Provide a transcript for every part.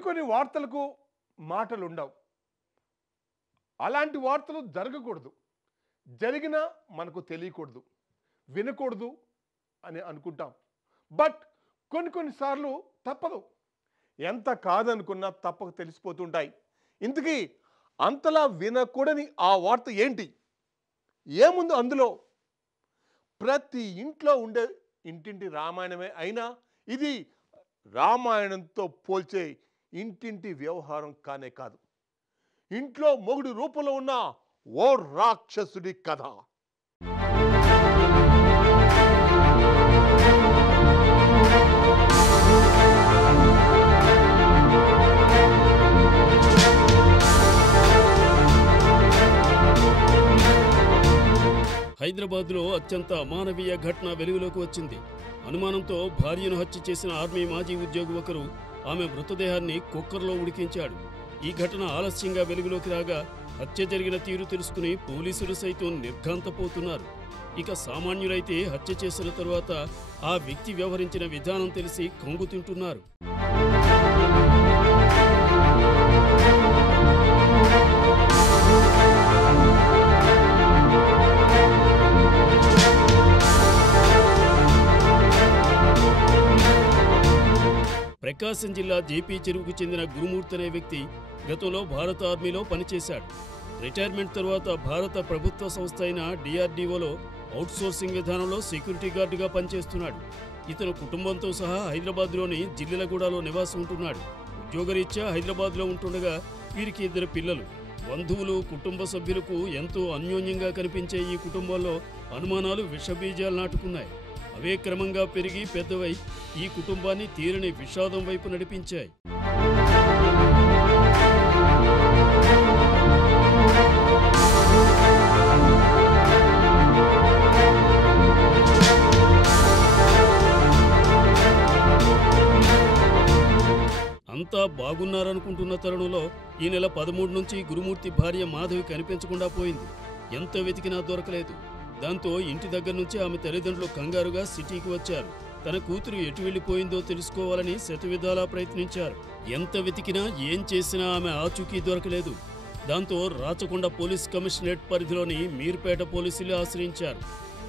కొన్ని వార్తలకు మాటలు ఉండవు. అలాంటి వార్తలు జరగకూడదు. జరిగినా మనకు తెలియకూడదు, వినకూడదు అని అనుకుంటాం. బట్ కొన్నిసార్లు తప్పదు. ఎంత కాదనుకున్నా తప్పక తెలిసిపోతుంటాయి. ఇంతకీ అంతలా వినకూడని ఆ వార్త ఏంటి? ఏముంది అందులో? ప్రతి ఇంట్లో ఉండే ఇంటింటి రామాయణమే అయినా ఇది రామాయణంతో పోల్చే ఇంటింటి వ్యవహారం కానే కాదు. ఇంట్లో మొగుడు రూపంలో ఉన్న ఓ రాక్షసుడి కథ. హైదరాబాద్లో అత్యంత అమానవీయ ఘటన వెలుగులోకి వచ్చింది. అనుమానంతో భార్యను హత్య చేసిన ఆర్మీ మాజీ ఉద్యోగి ఒకరు ఆమె మృతదేహాన్ని కుక్కర్లో ఉడికించాడు. ఈ ఘటన ఆలస్యంగా వెలుగులోకి రాగా హత్య జరిగిన తీరు తెలుసుకుని పోలీసులు సైతం నిర్ఘాంతపోతున్నారు. ఇక సామాన్యులైతే హత్య చేసిన తరువాత ఆ వ్యక్తి వ్యవహరించిన విధానం తెలిసి కంగు తింటున్నారు. ప్రకాశం జిల్లా జేపీ చెరువుకు చెందిన గురుమూర్తి అనే వ్యక్తి గతంలో భారత ఆర్మీలో పనిచేశాడు. రిటైర్మెంట్ తరువాత భారత ప్రభుత్వ సంస్థ అయిన DRDOలో అవుట్సోర్సింగ్ విధానంలో సెక్యూరిటీ గార్డుగా పనిచేస్తున్నాడు. ఇతను కుటుంబంతో సహా హైదరాబాద్లోని జిల్లెలగూడలో నివాసం ఉంటున్నాడు. ఉద్యోగరీత్యా హైదరాబాద్లో ఉంటుండగా వీరికి 2 పిల్లలు. బంధువులు, కుటుంబ సభ్యులకు ఎంతో అన్యోన్యంగా కనిపించే ఈ కుటుంబంలో అనుమానాలు విషబీజాలు నాటుకున్నాయి. అవే క్రమంగా పెరిగి పెద్దవై ఈ కుటుంబాన్ని తీరని విషాదం వైపు నడిపించాయి. అంతా బాగున్నారనుకుంటున్న తరుణంలో ఈ నెల 13 నుంచి గురుమూర్తి భార్య మాధవి కనిపించకుండా పోయింది. ఎంత వెతికినా దొరకలేదు. దాంతో ఇంటి దగ్గర నుంచి ఆమె తల్లిదండ్రులు కంగారుగా సిటీకి వచ్చారు. తన కూతురు ఎటు వెళ్లిపోయిందో తెలుసుకోవాలని శతవిధాలా ప్రయత్నించారు. ఎంత వెతికినా ఏం చేసినా ఆమె ఆచూకీ దొరకలేదు. దాంతో రాచకొండ పోలీస్ కమిషనరేట్ పరిధిలోని మీర్పేట పోలీసులు ఆశ్రయించారు.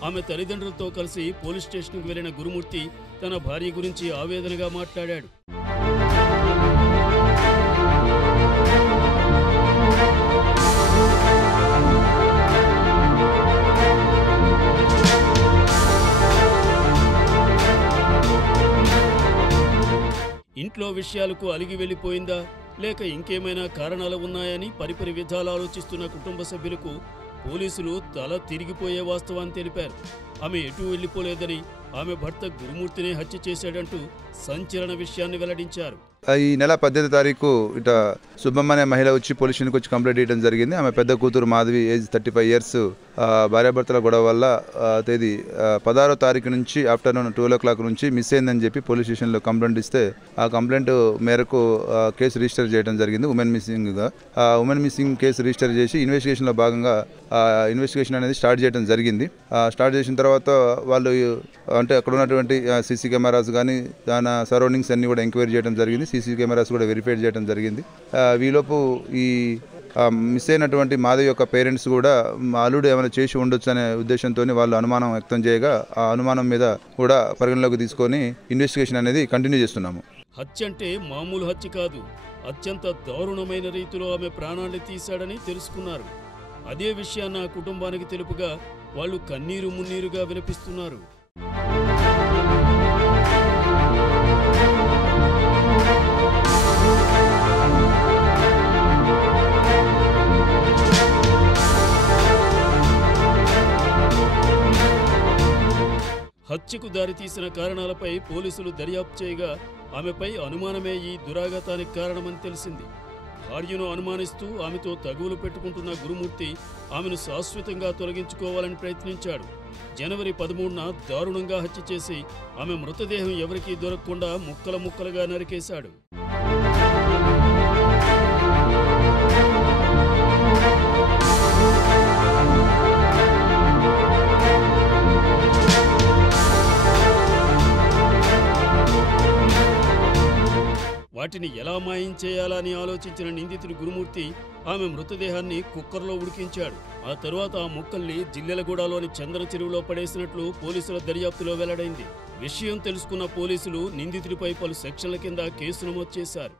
ఆమె తల్లిదండ్రులతో కలిసి పోలీస్ స్టేషన్కు వెళ్లిన గురుమూర్తి తన భార్య గురించి ఆవేదనగా మాట్లాడాడు. ఇంట్లో విషయాలకు అలిగి వెళ్లిపోయిందా లేక ఇంకేమైనా కారణాలు ఉన్నాయని పరిపరి విధాలు ఆలోచిస్తున్న కుటుంబ సభ్యులకు పోలీసులు తల తిరిగిపోయే వాస్తవాన్ని తెలిపారు. ఆమె ఎటూ వెళ్లిపోలేదని, ఆమె భర్త గురుమూర్తినే హత్య చేశాడంటూ సంచలన విషయాన్ని వెల్లడించారు. ఈ నెల 18వ తారీఖు ఇట సుబ్బమ్మ అనే మహిళ వచ్చి పోలీస్ స్టేషన్కి వచ్చి కంప్లైంట్ చేయడం జరిగింది. ఆమె పెద్ద కూతురు మాధవి, ఏజ్ 35 ఇయర్స్, భార్యాభర్తల గొడవ వల్ల తేదీ 16వ తారీఖు నుంచి ఆఫ్టర్నూన్ 12 o'clock నుంచి మిస్ అయిందని చెప్పి పోలీస్ స్టేషన్లో కంప్లైంట్ ఇస్తే ఆ కంప్లైంట్ మేరకు కేసు రిజిస్టర్ చేయడం జరిగింది. ఉమెన్ మిస్సింగ్గా ఉమెన్ మిస్సింగ్ కేసు రిజిస్టర్ చేసి ఇన్వెస్టిగేషన్లో భాగంగా ఇన్వెస్టిగేషన్ అనేది స్టార్ట్ చేయడం జరిగింది. స్టార్ట్ చేసిన తర్వాత వాళ్ళు అంటే అక్కడ ఉన్నటువంటి సీసీ కెమెరాస్ కానీ దాని సరౌండింగ్స్ అన్ని కూడా ఎంక్వైరీ చేయడం జరిగింది. సీసీ కెమెరాస్ కూడా వెరిఫై చేయడం జరిగింది. వీలోపు ఈ మిస్ అయినటువంటి మాధవి యొక్క పేరెంట్స్ కూడా అల్లుడు ఏమైనా చేసి ఉండొచ్చు అనే ఉద్దేశంతో వాళ్ళు అనుమానం వ్యక్తం చేయగా ఆ అనుమానం మీద కూడా పరిగణలోకి తీసుకొని ఇన్వెస్టిగేషన్ అనేది కంటిన్యూ చేస్తున్నాము. హత్య అంటే మామూలు హత్య కాదు, అత్యంత దారుణమైన రీతిలో ఆమె ప్రాణాన్ని తీశాడని తెలుసుకున్నారు. అదే విషయాన్ని ఆ కుటుంబానికి తెలుపుగా వాళ్ళు కన్నీరు మున్నీరుగా వినిపిస్తున్నారు. హత్యకు దారితీసిన కారణాలపై పోలీసులు దర్యాప్తు చేయగా ఆమెపై అనుమానమే ఈ దురాఘాతానికి కారణమని తెలిసింది. భార్యను అనుమానిస్తూ ఆమెతో తగువులు పెట్టుకుంటున్న గురుమూర్తి ఆమెను శాశ్వతంగా తొలగించుకోవాలని ప్రయత్నించాడు. జనవరి 13న దారుణంగా హత్య చేసి ఆమె మృతదేహం ఎవరికీ దొరకకుండా ముక్కల ముక్కలుగా నరికేశాడు. వాటిని ఎలా మాయం చేయాలా అని ఆలోచించిన నిందితుడు గురుమూర్తి ఆమె మృతదేహాన్ని కుక్కర్లో ఉడికించాడు. ఆ తరువాత ఆ ముక్కల్ని జిల్లెలగూడలోని చంద్ర చెరువులో పడేసినట్లు పోలీసుల దర్యాప్తులో వెల్లడైంది. విషయం తెలుసుకున్న పోలీసులు నిందితుడిపై పలు సెక్షన్ల కింద కేసు నమోదు చేశారు.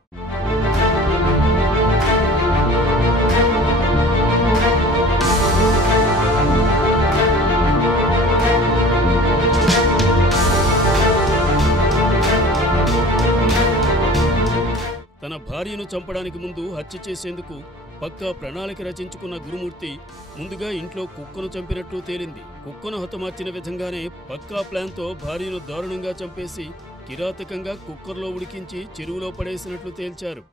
తన భార్యను చంపడానికి ముందు హత్య చేసేందుకు పక్కా ప్రణాళిక రచించుకున్న గురుమూర్తి ముందుగా ఇంట్లో కుక్కను చంపినట్లు తేలింది. కుక్కను హతమార్చిన విధంగానే పక్కా ప్లాన్తో భార్యను దారుణంగా చంపేసి కిరాతకంగా కుక్కర్లో ఉడికించి చెరువులో పడేసినట్లు తేల్చారు.